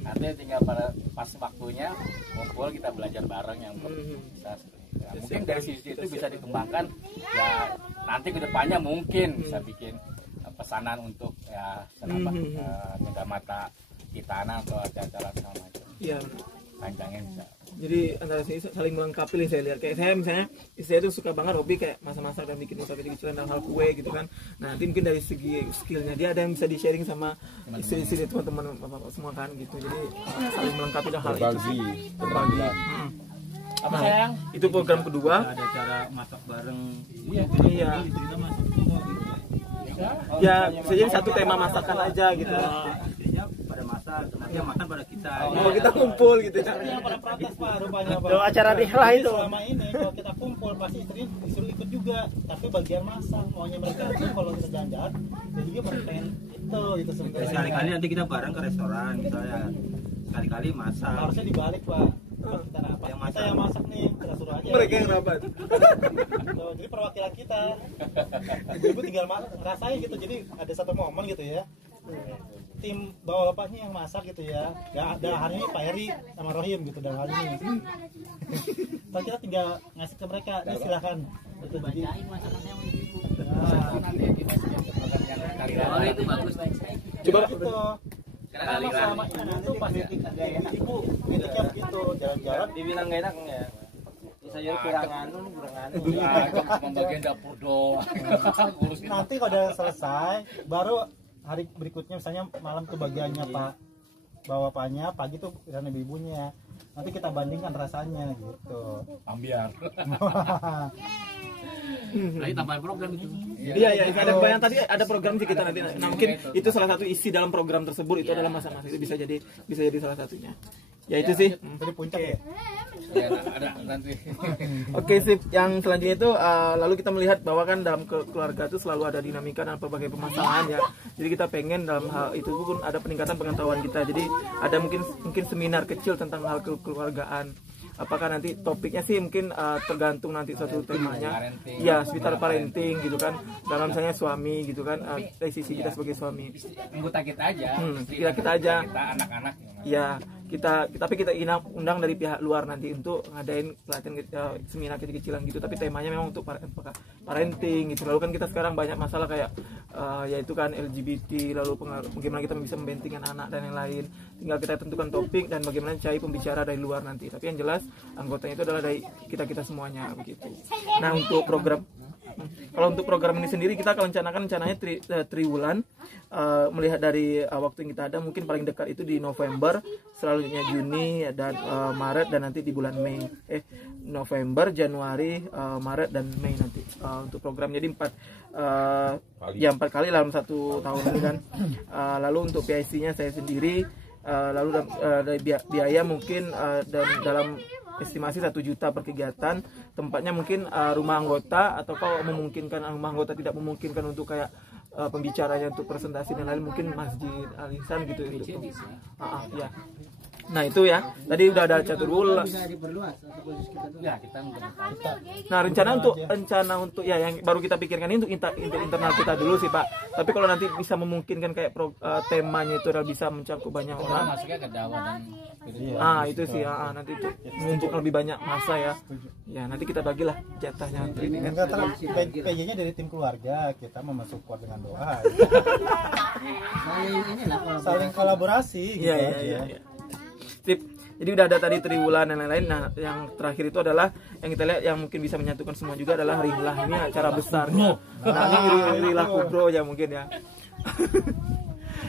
nanti tinggal pada pas waktunya ngumpul kita belajar bareng yang bisa ya, mungkin dari sisi itu bisa dikembangkan ya nanti kedepannya mungkin bisa bikin pesanan untuk ya cenderamata di tanah atau acara segala macam. Iya. Panjangnya bisa. Jadi antara sini saling melengkapi nih saya lihat. Kayak saya misalnya istri itu suka banget hobi kayak masak-masak dan bikin usaha kecil-kecilan dan hal kue gitu kan. Nah nanti mungkin dari segi skillnya dia ada yang bisa di sharing sama istri-istri teman-teman semua kan gitu. Jadi saling melengkapi dan hal itu. Berbagi. Apa sayang? Itu program kedua. Ada cara masak bareng. Iya. Ya bisa jadi satu tema masakan aja gitu. Istrinya pada masak, temannya makan pada kita. Mau kita kumpul gitu ya. Yang pada protes Pak rupanya Pak. Tuh, acara rihlah itu. Selama ini kalau kita kumpul pasti istri disuruh ikut juga, tapi bagian masak maunya mereka itu kalau kita jalan-jalan, jadi dia pengen itu gitu sebenarnya. Sekali-kali nanti kita bareng ke restoran misalnya. Sekali-kali masak. Harusnya dibalik Pak. Kita rapat, kita yang masak nih, kita suruh aja. Mereka yang rapat. Tuh, jadi perwakilan kita. Ibu tinggal ngerasain gitu, jadi ada satu momen gitu ya. Tim bawa bapaknya yang masak gitu ya. Ya ada hari ini Pak Heri sama Rohim gitu dalam hal ini. Tapi kita tinggal ngasih ke mereka, ini silakan. Itu jadi masakannya sama ibu. Nanti dimasukin ke program yang Oh itu bagus. Coba itu. Karena selama ini tuh pasti ibu miliknya begitu jalan-jalan Dibilang gak enak ya. Saya kurang anu, cuma bagian dapur doang. Ngurusin nanti kalau udah selesai baru hari berikutnya misalnya malam tuh bagiannya Pak bawa bapaknya, pagi tuh dan ibu-ibunya. Nanti kita bandingkan rasanya gitu. ambiar. Lagi tambahan program itu. Iya, ada bayang tadi ada program sih kita nanti. Nah, mungkin itu salah satu isi dalam program tersebut itu adalah masa-masa itu bisa jadi salah satunya. Ya itu sih. Jadi puncak ya. Ya, ada nanti. Oke sip. Yang selanjutnya itu lalu kita melihat bahwa kan dalam keluarga itu selalu ada dinamika dan berbagai permasalahan ya. Jadi kita pengen dalam hal itu pun ada peningkatan pengetahuan kita. Jadi ada mungkin seminar kecil tentang hal kekeluargaan. Apakah nanti topiknya sih mungkin tergantung nanti suatu temanya. Ya, sekitar parenting gitu kan. Dalam misalnya suami gitu kan. Dari sisi kita sebagai suami. Anggota kita aja. Kita aja. Kita anak-anak. Ya, tapi kita undang dari pihak luar nanti untuk ngadain pelatihan seminar kecil-kecilan gitu. Tapi temanya memang untuk parenting gitu. Lalu kan kita sekarang banyak masalah kayak yaitu kan LGBT, lalu bagaimana kita bisa membentingkan anak dan yang lain. Tinggal kita tentukan topik dan bagaimana cari pembicara dari luar nanti. Tapi yang jelas anggotanya itu adalah dari kita semuanya begitu. Nah, untuk program ini sendiri kita akan rencananya triwulan. Melihat dari waktu yang kita ada mungkin paling dekat itu di November, selanjutnya Juni dan Maret dan nanti di bulan Mei. November, Januari, Maret dan Mei nanti untuk program. Jadi 4 kali dalam 1 tahun ini kan. Lalu untuk PIC-nya saya sendiri, lalu dari biaya mungkin dalam estimasi 1 juta per kegiatan. Tempatnya mungkin rumah anggota, atau kalau memungkinkan rumah anggota tidak memungkinkan untuk kayak pembicaranya untuk presentasi dan lain, mungkin Masjid Al Ihsan gitu itu. Ya. Nah itu ya, tadi udah ada catur bisa diperluas atau khusus kita dulu. Ya, kita Nah rencana untuk ya yang baru kita pikirkan ini untuk internal kita dulu sih Pak. Tapi kalau nanti bisa memungkinkan kayak temanya itu adalah bisa mencakup banyak orang. masuknya ke dakwah dan Itu sih nanti itu mengumpulkan lebih banyak masa ya. Ya nanti kita bagilah jatahnya. PJ-nya dari tim keluarga, kita mau support dengan doa. Saling Saling kolaborasi gitu Iya. Sip. Jadi udah ada tadi triwulan dan lain-lain. Nah, yang terakhir itu adalah yang kita lihat yang mungkin bisa menyatukan semua juga adalah Rihlah. Ini acara besar. Nah, ini Rihlah Kubro ya mungkin ya.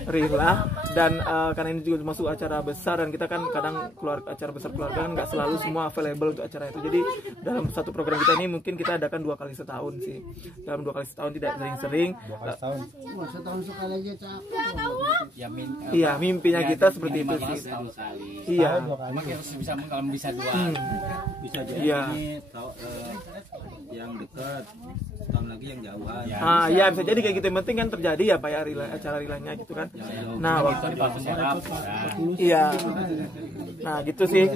Rihlah dan karena ini juga masuk acara besar dan kita kan kadang acara besar keluarga kan nggak selalu semua available untuk acara itu. Jadi dalam satu program kita ini mungkin kita adakan 2 kali setahun sih. Dalam 2 kali setahun tidak sering-sering. 2 kali setahun. Setahun sekali aja cak. Ya, mimpinya kita seperti itu sih. Iya. Cuma kita harus bisa kalau bisa 2. Bisa jadi Iya. ini yang dekat, setahun lagi yang jauhan. Ya bisa jadi kayak gitu. Yang penting kan terjadi ya Pak ya acara Rihlahnya gitu kan. Nah, waktu iya. Nah, gitu sih.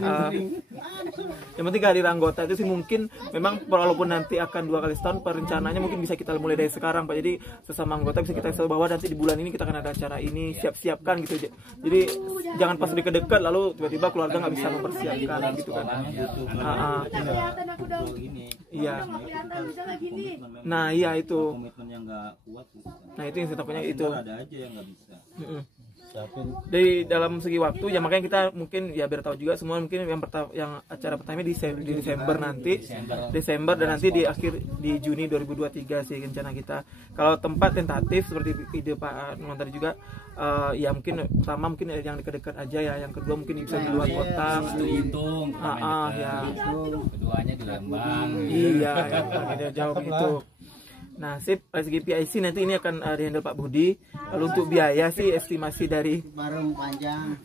Yang penting kehadiran anggota itu sih mungkin memang walaupun nanti akan 2 kali setahun, perencananya mungkin bisa kita mulai dari sekarang Pak. Jadi sesama anggota bisa kita tahu bahwa nanti di bulan ini kita akan ada acara ini, siap-siapkan gitu. Jadi jangan pas dekat-dekat lalu tiba-tiba keluarga nggak bisa mempersiapkan gitu kan. Iya. Nah, iya itu. Komitmen yang nggak kuat. Nah, itu yang saya takutnya itu. Ada aja yang nggak bisa. Dari dalam segi waktu ya makanya kita mungkin ya biar tahu juga semua mungkin yang acara pertama di Desember nanti Desember dan nanti di Juni 2023 sih rencana kita. Kalau tempat tentatif seperti ide Pak Numan tadi juga ya mungkin pertama mungkin yang dekat-dekat aja ya, yang kedua mungkin bisa di luar kota hitung ya keduanya di Lembang. Iya ya, jauh itu. Nah, sip, dari segi PIC nanti ini akan dihandle Pak Budi. Lalu untuk biaya sih estimasi dari Bareng panjang.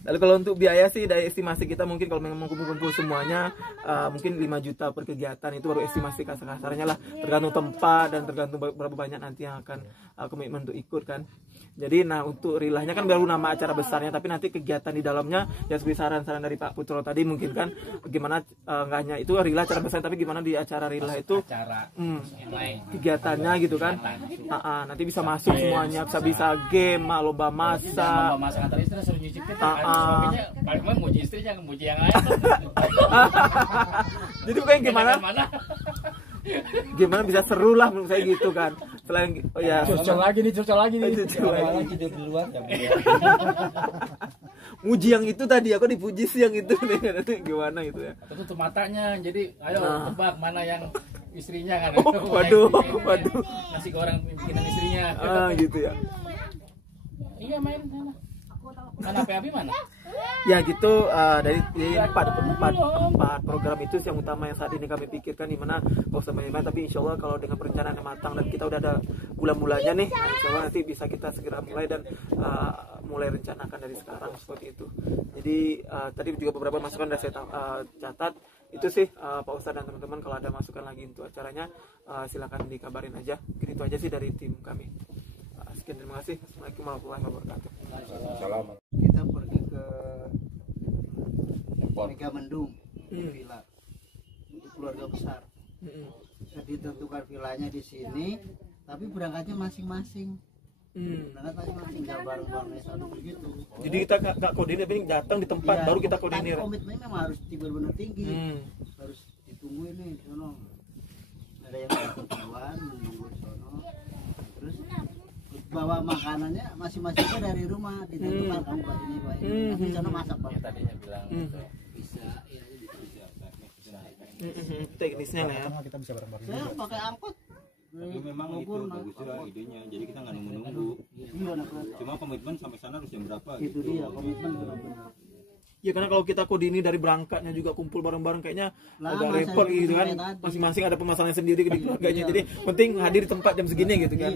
Lalu kalau untuk biaya sih dari estimasi kita mungkin kalau memang kumpul-kumpul semuanya mungkin 5 juta per kegiatan, itu baru estimasi kasar-kasarnya lah, tergantung tempat dan tergantung berapa banyak nanti yang akan komitmen untuk ikut kan. Jadi nah untuk Rihlahnya kan baru nama acara besarnya, tapi nanti kegiatan di dalamnya ya seperti saran-saran dari Pak Putro tadi mungkin kan gimana nggak hanya itu Rihlah acara besar, tapi gimana di acara Rihlah itu kegiatannya gitu kan. Nanti bisa masuk semuanya, bisa game, lomba masak. Lomba masak antar istri suruh nyuci kita. Suaminya paling mau muji istrinya, muji yang lain. Jadi kayak gimana bisa seru lah menurut saya gitu kan. Selain ya curcol lagi nih. Lagi di luar ya. Muji yang itu tadi, aku dipuji sih yang itu nanti gimana gitu ya. Tutup matanya, jadi ayo tebak mana yang istrinya kan. Waduh. Nasi goreng bikinan istrinya. Gitu ya. Iya main sana. Mana PAB mana? Ya gitu, dari 4 program itu yang utama yang saat ini kami pikirkan, di mana gak usah banyak, tapi insya Allah kalau dengan perencanaan yang matang dan kita udah ada bulan-bulannya nih, insya Allah nanti bisa kita segera mulai dan mulai rencanakan dari sekarang seperti itu. Jadi tadi juga beberapa masukan sudah saya catat, itu sih Pak Ustadz dan teman-teman, kalau ada masukan lagi untuk acaranya silakan dikabarin aja. Mungkin itu aja sih dari tim kami. Sekian, terima kasih. Assalamualaikum warahmatullahi wabarakatuh. Kita pergi ke Megamendung, villa untuk keluarga besar. Jadi ditentukan villanya di sini, tapi berangkatnya masing-masing. Berangkat masing-masing, nggak bareng-bareng satu begitu. Jadi kita nggak koordinir, tapi datang di tempat baru kita koordinir. Komitmennya memang harus benar-benar tinggi, harus ditungguin nih, sono. Ada yang bertujuan menunggu sono, terus bawa makanannya masing-masingnya dari rumah, ditentukan kamu buat ini buat ini. Nanti sono masak Pak. Tadinya bilang Bisa, ya teknisnya lah ya. Kita bisa bareng-bareng. Saya pakai angkot. Tapi memang itu bagusnya idenya, jadi kita nggak nunggu-nunggu. Cuma komitmen sampai sana harus jam berapa Itu gitu. dia komitmen benar-benar. Ya karena kalau kita koordinir dari berangkatnya juga kumpul bareng-bareng kayaknya agak Lama repot saya gitu kan. tadi. Masing-masing ada permasalahan sendiri di keluarganya. Jadi penting hadir di tempat jam segini gitu kan.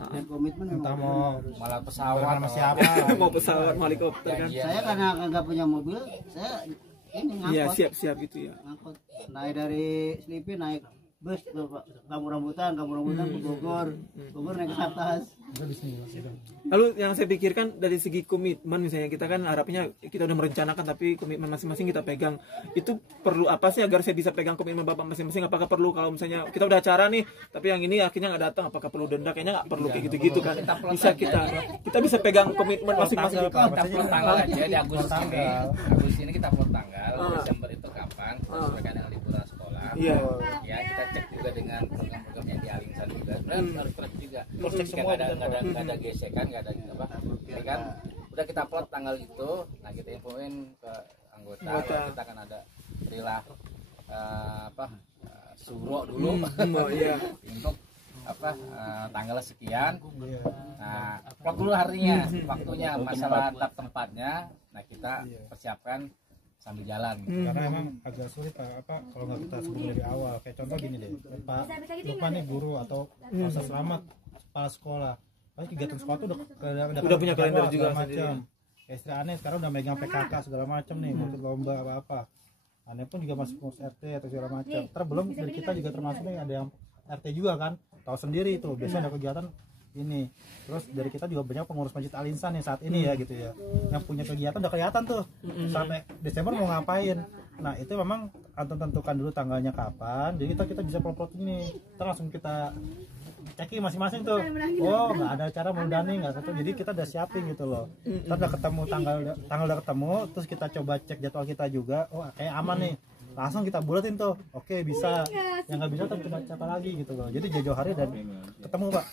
Dan komitmen Entah memang mau malah pesawat sama siapa. Mau pesawat, mau helikopter kan. saya karena nggak punya mobil, saya ini Iya, ngangkot. siap-siap gitu ya. Ngangkot. Naik dari Slipi naik bus ke Kampung Rambutan ke Bogor naik ke atas. Lalu yang saya pikirkan dari segi komitmen, misalnya kita kan harapnya kita udah merencanakan tapi komitmen masing-masing kita pegang. Itu perlu apa sih agar saya bisa pegang komitmen Bapak masing-masing? Apakah perlu kalau misalnya kita udah acara nih tapi yang ini akhirnya nggak datang, apakah perlu denda? Kayaknya nggak perlu kayak gitu-gitu kan. Bisa kita bisa pegang komitmen masing-masing. Kita plot tanggal aja di Agustus ini kita plot tanggal. Desember itu kapan? Sesuaikan dengan liburan sekolah. Iya. Ya kita cek juga dengan program-program yang di Alingsan juga. Sebenarnya harus cek juga. Cek semua nggak ada gesekan, nggak ada apa. Ini kan udah kita plot tanggal itu, nah kita infoin ke anggota. Kita kan ada berilah suro dulu untuk tanggal sekian. Nah, plot dulu harinya, waktunya, masalah tempatnya. Nah, kita persiapkan sambil jalan. Karena emang agak sulit kalau nggak kita sebut dari awal. Kayak contoh gini deh, Pak Lukman nih guru atau Masa Selamat kepala sekolah. Pasti kegiatan sekolah tuh udah punya kalender juga macam. Istri Aneh sekarang udah megang PKK segala macam nih, ikut lomba apa-apa. Aneh pun juga masuk pengurus RT atau segala macam. Belum dari kita juga termasuk nih ada yang RT juga kan, tahu sendiri itu biasanya ada kegiatan ini. Terus dari kita juga banyak pengurus Masjid Al Insan nih saat ini ya gitu ya, yang punya kegiatan udah kelihatan tuh sampai Desember mau ngapain. Nah itu memang tentukan dulu tanggalnya kapan, jadi kita bisa plot ini, kita langsung kita cekin masing-masing tuh. Oh nggak ada acara mau dani nggak satu, jadi kita udah siapin gitu loh. Kita udah ketemu tanggal udah ketemu, terus kita coba cek jadwal kita juga. Oh kayak aman nih, langsung kita bulatin tuh. Oke bisa, yang nggak bisa coba siapa lagi gitu loh. Jadi jauh hari dan ketemu Pak.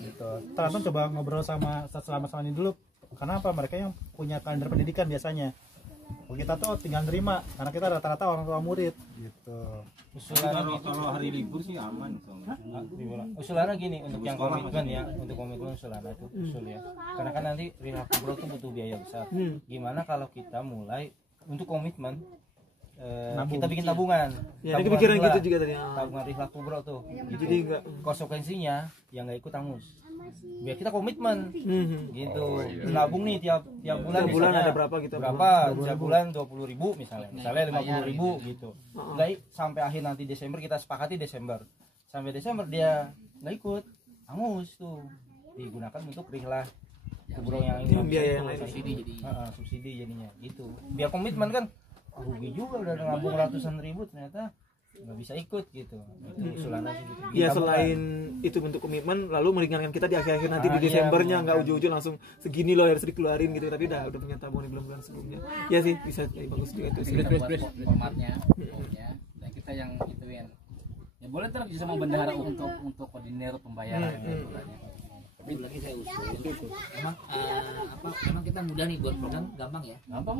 Gitu. Kita langsung coba ngobrol sama selama ini dulu. Kenapa mereka yang punya kalender pendidikan biasanya? Kita tuh tinggal terima karena kita rata-rata orang tua murid gitu. Usulannya kalau hari libur sih aman. Usulannya gini untuk yang komitmen ya, untuk komitmen usulannya itu usul ya. Karena kan nanti Rihla Kubro itu butuh biaya besar. Gimana kalau kita mulai untuk komitmen kita bikin tabungan. Ya, ini kepikiran gitu juga tadi. Tabungan Rihla Kubro tuh. Gitu. Jadi enggak konsekuensinya yang nggak ikut angus. Biar kita komitmen gitu. Nabung nih tiap bulan ada berapa gitu. Berapa? Tiap bulan 20.000 misalnya 50.000 gitu. Enggak sampai akhir nanti Desember kita sepakati Desember. Sampai Desember dia nggak ikut, angus tuh. Digunakan untuk Rihla Kubro yang ini biaya yang lain subsidi jadinya gitu. Biar komitmen kan rugi juga udah nabung ratusan ribu ternyata nggak bisa ikut gitu. Itu usulannya sih gitu. Ya selain itu bentuk komitmen, lalu meringankan kita di akhir-akhir nanti di Desembernya nggak ujung-ujung langsung segini loh harus dikeluarin gitu, tapi udah punya tabungan di bulan-bulan sebelumnya. Ya sih bisa bagus juga itu sih. Formatnya, dan kita yang ituin. Ya boleh ntar sama bendahara untuk koordinir pembayaran bulannya. Tapi lagi saya usul. Emang kita mudah nih buat program, gampang ya? Gampang.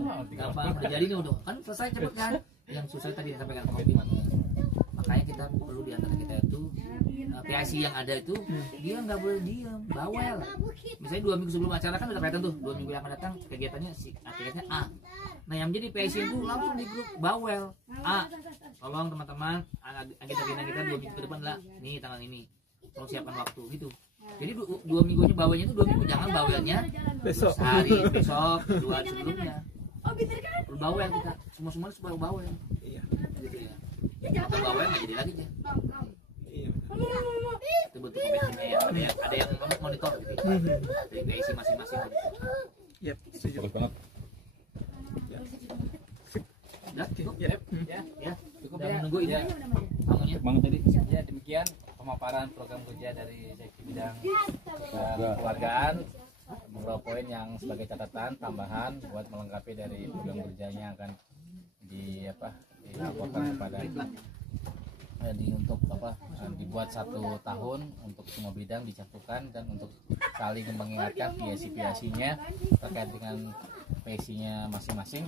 Udah jadi nih udah. Kan selesai cepet kan? Yang susah tadi disampaikan komitmen. Makanya kita perlu di antara kita itu PIC yang ada itu dia nggak boleh diam, bawel. Misalnya 2 minggu sebelum acara kan udah kelihatan tuh 2 minggu yang akan datang kegiatannya aktivitasnya A. Nah yang menjadi PIC itu langsung di grup bawel A. Tolong teman-teman agenda kita 2 minggu ke depan lah. Nih tanggal ini. Tolong siapkan waktu gitu. Jadi 2 minggunya bawelnya itu 2 minggu, jangan bawelnya besok 2 hari sebelumnya. Oh gitu kan? Perlu bawel kita, semua supaya bawel. Iya. Gitu ya. Atau bawel nggak jadi lagi aja. Iya. Itu bentuk komitmennya ya. Ada yang monitor gitu. Dari PIC masing-masing. Yep, setuju. Bagus banget. Udah cukup? Ya. Cukup ya. Menunggu ini. Tamunya. Banget tadi. Ya demikian pemaparan program kerja dari Seksi Bidang Kekeluargaan. Beberapa poin yang sebagai catatan tambahan buat melengkapi dari program kerjanya akan dilaporkan kepada dibuat 1 tahun untuk semua bidang dicantumkan dan untuk saling mengingatkan PIC-nya terkait dengan PIC-nya masing-masing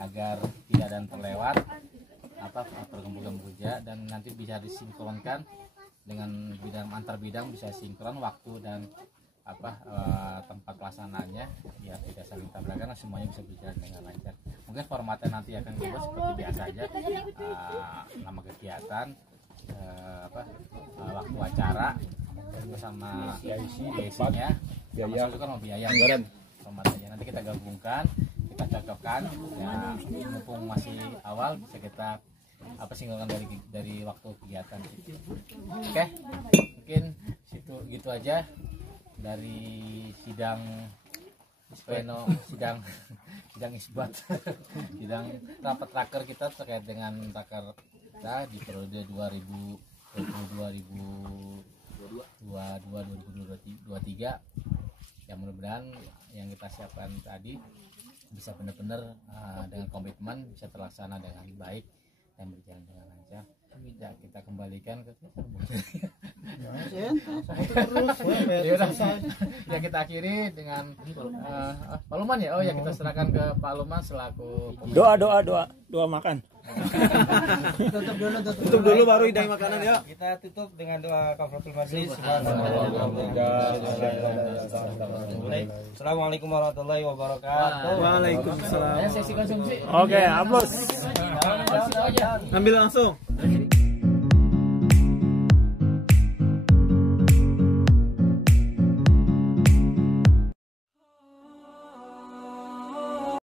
agar tidak ada yang terlewat program kerja, dan nanti bisa disinkronkan dengan bidang antar bidang, bisa sinkron waktu dan tempat pelaksanaannya biar tidak saling tabrakan, semuanya bisa berjalan dengan lancar. Mungkin formatnya nanti akan dibuat seperti biasa aja, nama kegiatan, waktu acara, sama PIC-nya, sama biaya anggaran. Formatnya nanti kita gabungkan, kita cocokkan. Ya, mumpung masih awal bisa kita singgungan dari waktu kegiatan. Oke, mungkin gitu aja dari sidang sidang isbat sidang rapat raker kita terkait dengan raker kita di periode 2023 yang mudah-mudahan yang kita siapkan tadi bisa benar-benar dengan komitmen bisa terlaksana dengan baik dan berjalan dengan lancar. Ya, kita kembalikan ke saja kita akhiri dengan Pak Luman ya. Oh ya, kita serahkan ke Pak Luman selaku doa makan. Tutup dulu baru hidangi makanan ya. Kita tutup dengan doa kafaratul majlis. Assalamualaikum warahmatullahi wabarakatuh. Waalaikumsalam. Sesi konsumsi. Oke, aplaus. Ambil langsung.